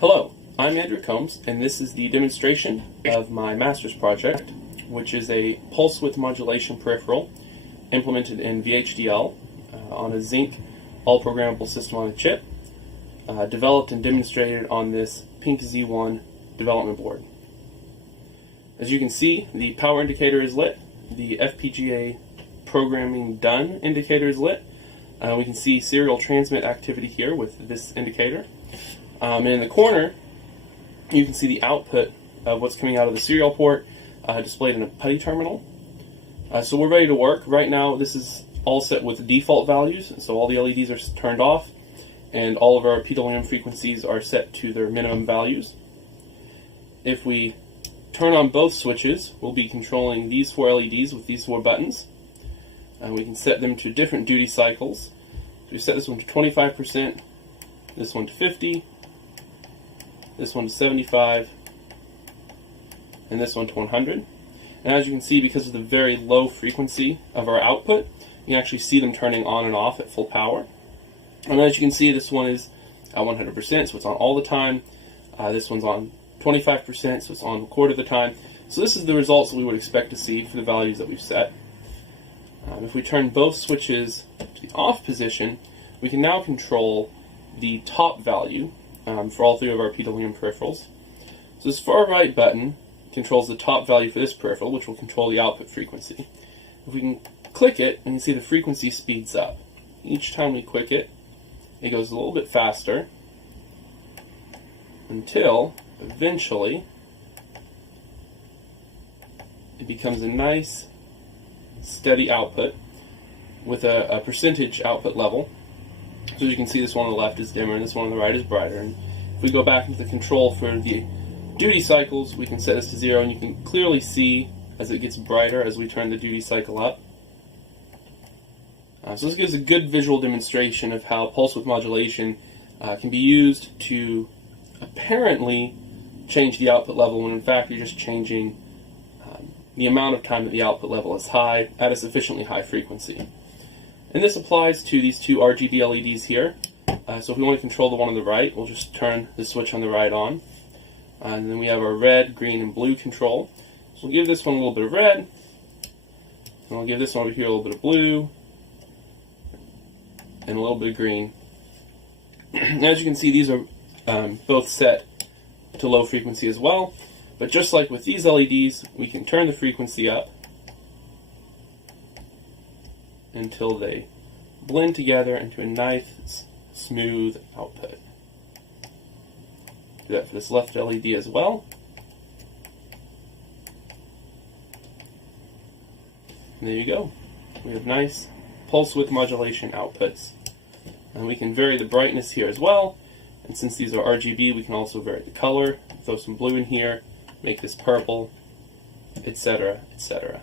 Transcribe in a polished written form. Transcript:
Hello, I'm Andrew Combs, and this is the demonstration of my master's project, which is a pulse width modulation peripheral implemented in VHDL on a zinc all-programmable system on a chip, developed and demonstrated on this pink Z1 development board. As you can see, the power indicator is lit, the FPGA programming done indicator is lit. We can see serial transmit activity here with this indicator. And in the corner, you can see the output of what's coming out of the serial port displayed in a PuTTY terminal. So we're ready to work. Right now, this is all set with default values, so all the LEDs are turned off, and all of our PWM frequencies are set to their minimum values. If we turn on both switches, we'll be controlling these four LEDs with these four buttons. We can set them to different duty cycles. So we set this one to 25%, this one to 50%, this one to 75%, and this one to 100%. And as you can see, because of the very low frequency of our output, you can actually see them turning on and off at full power. And as you can see, this one is at 100%, so it's on all the time. This one's on 25%, so it's on a quarter of the time. So this is the results that we would expect to see for the values that we've set. If we turn both switches to the off position, we can now control the top value for all three of our PWM peripherals. So this far right button controls the top value for this peripheral, which will control the output frequency. If we can click it, and you see the frequency speeds up. Each time we click it, it goes a little bit faster until eventually it becomes a nice steady output with a percentage output level. So as you can see, this one on the left is dimmer and this one on the right is brighter. And if we go back into the control for the duty cycles, we can set this to 0, and you can clearly see as it gets brighter as we turn the duty cycle up. So this gives a good visual demonstration of how pulse width modulation can be used to apparently change the output level when in fact you're just changing the amount of time that the output level is high at a sufficiently high frequency. And this applies to these two RGB LEDs here. So if we want to control the one on the right, we'll just turn the switch on the right on. And then we have our red, green, and blue control. So we'll give this one a little bit of red, and we'll give this one over here a little bit of blue, and a little bit of green. As you can see, these are both set to low frequency as well. But just like with these LEDs, we can turn the frequency up until they blend together into a nice, smooth output. Do that for this left LED as well. And there you go. We have nice pulse width modulation outputs. And we can vary the brightness here as well. And since these are RGB, we can also vary the color, throw some blue in here, make this purple, etc., etc.